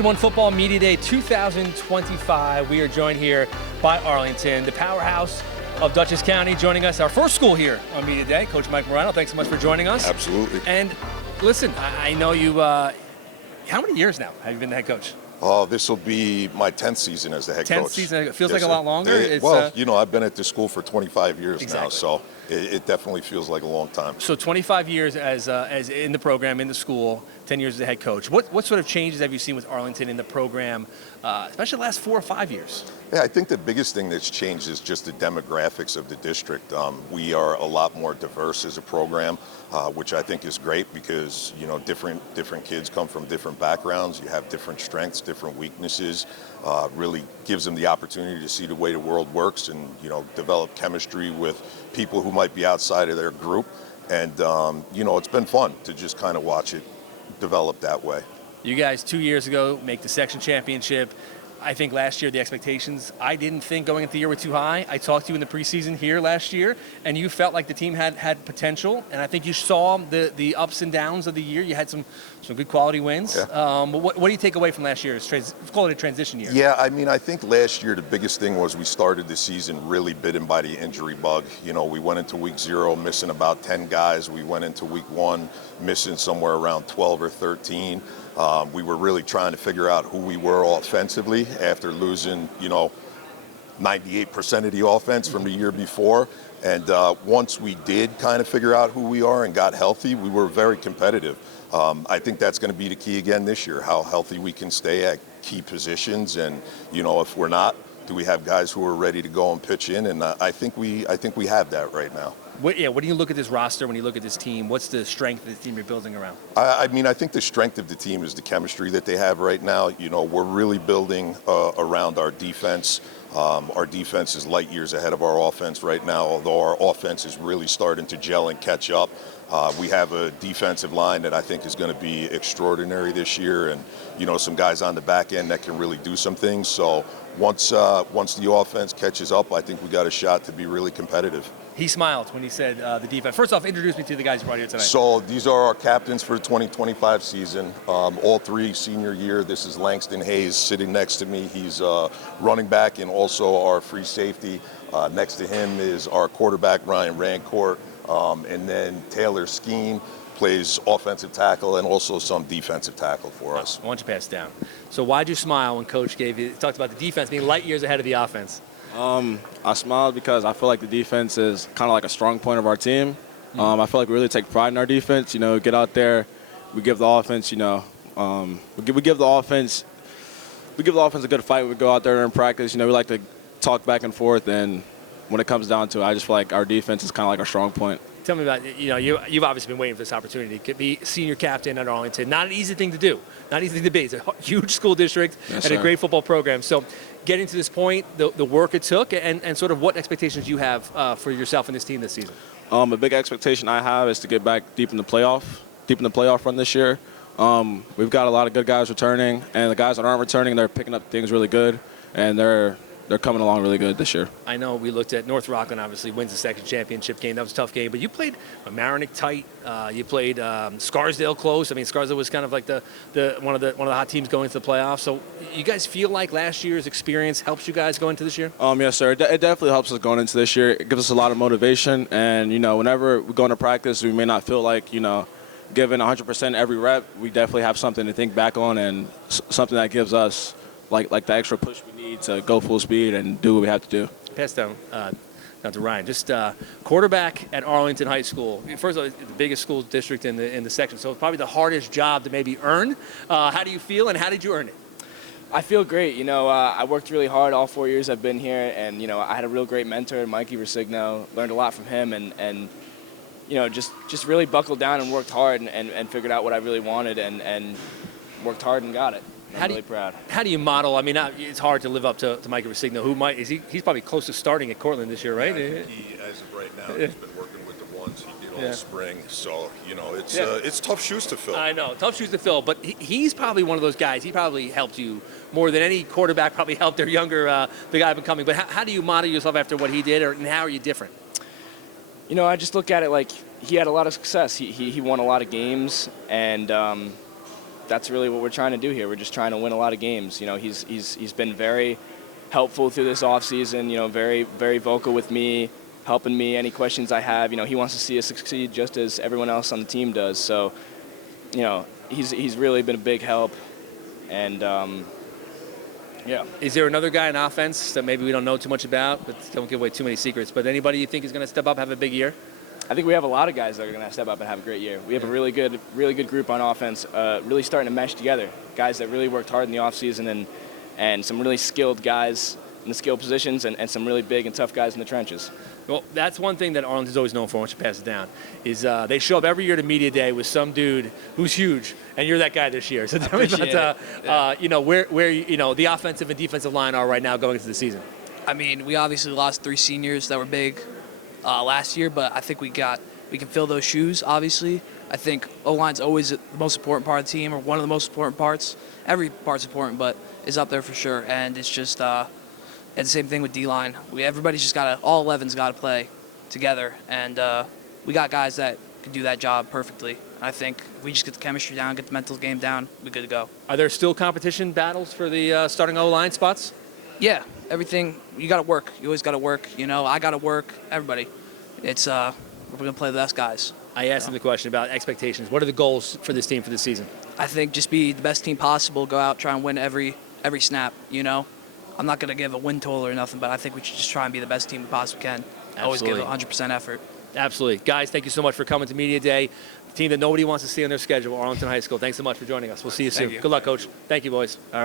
Division I Football Media Day 2025. We are joined here by Arlington, the powerhouse of Dutchess County, joining us, our first school here on Media Day. Coach Mike Morano, thanks so much for joining us. Absolutely. And listen, I know you, how many years now have you been the head coach? Oh, this will be my 10th season as the head coach. 10th season? It feels Yes, like a lot longer? I've been at this school for 25 years now, so it definitely feels like a long time. So 25 years as in the program, in the school, 10 years as a head coach. What sort of changes have you seen with Arlington in the program, especially the last 4 or 5 years? Yeah, I think the biggest thing that's changed is just the demographics of the district. We are a lot more diverse as a program, which I think is great because, different kids come from different backgrounds. You have different strengths, different weaknesses. Really gives them the opportunity to see the way the world works and, develop chemistry with people who might be outside of their group. And, it's been fun to just kind of watch it develop that way. You guys 2 years ago make the section championship. I think last year the expectations, I didn't think going into the year were too high. I talked to you in the preseason here last year, and you felt like the team had potential, and I think you saw the ups and downs of the year. You had some good quality wins. Yeah. What do you take away from last year? Call it a transition year. Yeah, I think last year the biggest thing was we started the season really bitten by the injury bug. We went into week 0 missing about 10 guys. We went into week 1 missing somewhere around 12 or 13. We were really trying to figure out who we were offensively after losing, 98% of the offense from the year before. And once we did kind of figure out who we are and got healthy, we were very competitive. I think that's going to be the key again this year, how healthy we can stay at key positions. And, if we're not, do we have guys who are ready to go and pitch in? And I think we have that right now. What do you look at this roster, when you look at this team, what's the strength of the team you're building around? I think the strength of the team is the chemistry that they have right now. We're really building around our defense. Our defense is light years ahead of our offense right now, although our offense is really starting to gel and catch up. We have a defensive line that I think is going to be extraordinary this year, and some guys on the back end that can really do some things. So once the offense catches up, I think we got a shot to be really competitive. He smiled when he said the defense. First off, introduce me to the guys you brought here tonight. So these are our captains for the 2025 season. All 3 senior year. This is Langston Hayes sitting next to me. He's running back and also our free safety. Next to him is our quarterback, Ryan Rancourt. And then Taylor Skeen plays offensive tackle and also some defensive tackle for us. Why don't you pass down? So why'd you smile when Coach talked about the defense being light years ahead of the offense? I smiled because I feel like the defense is kind of like a strong point of our team. I feel like we really take pride in our defense. Get out there, we give the offense, we give the offense a good fight. We go out there and practice. We like to talk back and forth, and when it comes down to it, I just feel like our defense is kind of like our strong point. Tell me about, you've obviously been waiting for this opportunity to be senior captain at Arlington. Not an easy thing to do. Not easy to be. It's a huge school district and a great football program. So getting to this point, the work it took, and sort of what expectations you have for yourself and this team this season. A big expectation I have is to get back deep in the playoff run this year. We've got a lot of good guys returning, and the guys that aren't returning, they're picking up things really good, and they're coming along really good this year. I know we looked at North Rockland, obviously wins the second championship game. That was a tough game. But you played Mamaroneck tight. You played Scarsdale close. I mean, Scarsdale was kind of like the one of the hot teams going into the playoffs. So you guys feel like last year's experience helps you guys go into this year? Yes, sir. It definitely helps us going into this year. It gives us a lot of motivation. And, whenever we go into practice, we may not feel like, giving 100% every rep. We definitely have something to think back on and something that gives us like the extra push we need to go full speed and do what we have to do. Pass down to Ryan. Just quarterback at Arlington High School. First of all, the biggest school district in the section, so it's probably the hardest job to maybe earn. How do you feel, and how did you earn it? I feel great. I worked really hard all 4 years I've been here, and I had a real great mentor, Mikey Resigno. Learned a lot from him, and just really buckled down and worked hard and figured out what I really wanted and worked hard and got it. I'm really proud. How do you model? I mean, it's hard to live up to Mike Resigno. He's probably close to starting at Cortland this year, right? Yeah, he, as of right now, he's been working with the ones he did all spring. So, it's tough shoes to fill. I know, tough shoes to fill. But he's probably one of those guys. He probably helped you more than any quarterback probably helped their younger, the guy up and coming. But how do you model yourself after what he did, and how are you different? I just look at it like he had a lot of success. He won a lot of games, and that's really what we're trying to do here. We're just trying to win a lot of games. You know, he's been very helpful through this offseason, you know, very, very vocal with me, helping me any questions I have. You know, he wants to see us succeed just as everyone else on the team does. So, you know, he's really been a big help. And, yeah. Is there another guy in offense that maybe we don't know too much about, but don't give away too many secrets, but anybody you think is going to step up, have a big year? I think we have a lot of guys that are going to step up and have a great year. We have a really good group on offense, really starting to mesh together. Guys that really worked hard in the offseason and some really skilled guys in the skill positions and some really big and tough guys in the trenches. Well, that's one thing that Arlington's always known for once you pass it down, is they show up every year to media day with some dude who's huge, and you're that guy this year. So tell me about, you know, where you know, the offensive and defensive line are right now going into the season. I mean, we obviously lost 3 seniors that were big last year, but I think we can fill those shoes, obviously. I think O-line's always the most important part of the team, or one of the most important parts. Every part's important, but is up there for sure. And it's just, and the same thing with D-line. Everybody's just all 11's got to play together. And we got guys that can do that job perfectly. I think if we just get the chemistry down, get the mental game down, we're good to go. Are there still competition battles for the starting O-line spots? Yeah, everything, you got to work. You always got to work. You know, I got to work. Everybody. It's, we're going to play the best guys. I asked him the question about expectations. What are the goals for this team for this season? I think just be the best team possible, go out, try and win every snap, you know. I'm not going to give a win total or nothing, but I think we should just try and be the best team we possibly can. Always give 100% effort. Absolutely. Guys, thank you so much for coming to Media Day. The team that nobody wants to see on their schedule, Arlington High School. Thanks so much for joining us. We'll see you soon. Good luck, Coach. Thank you, boys. All right.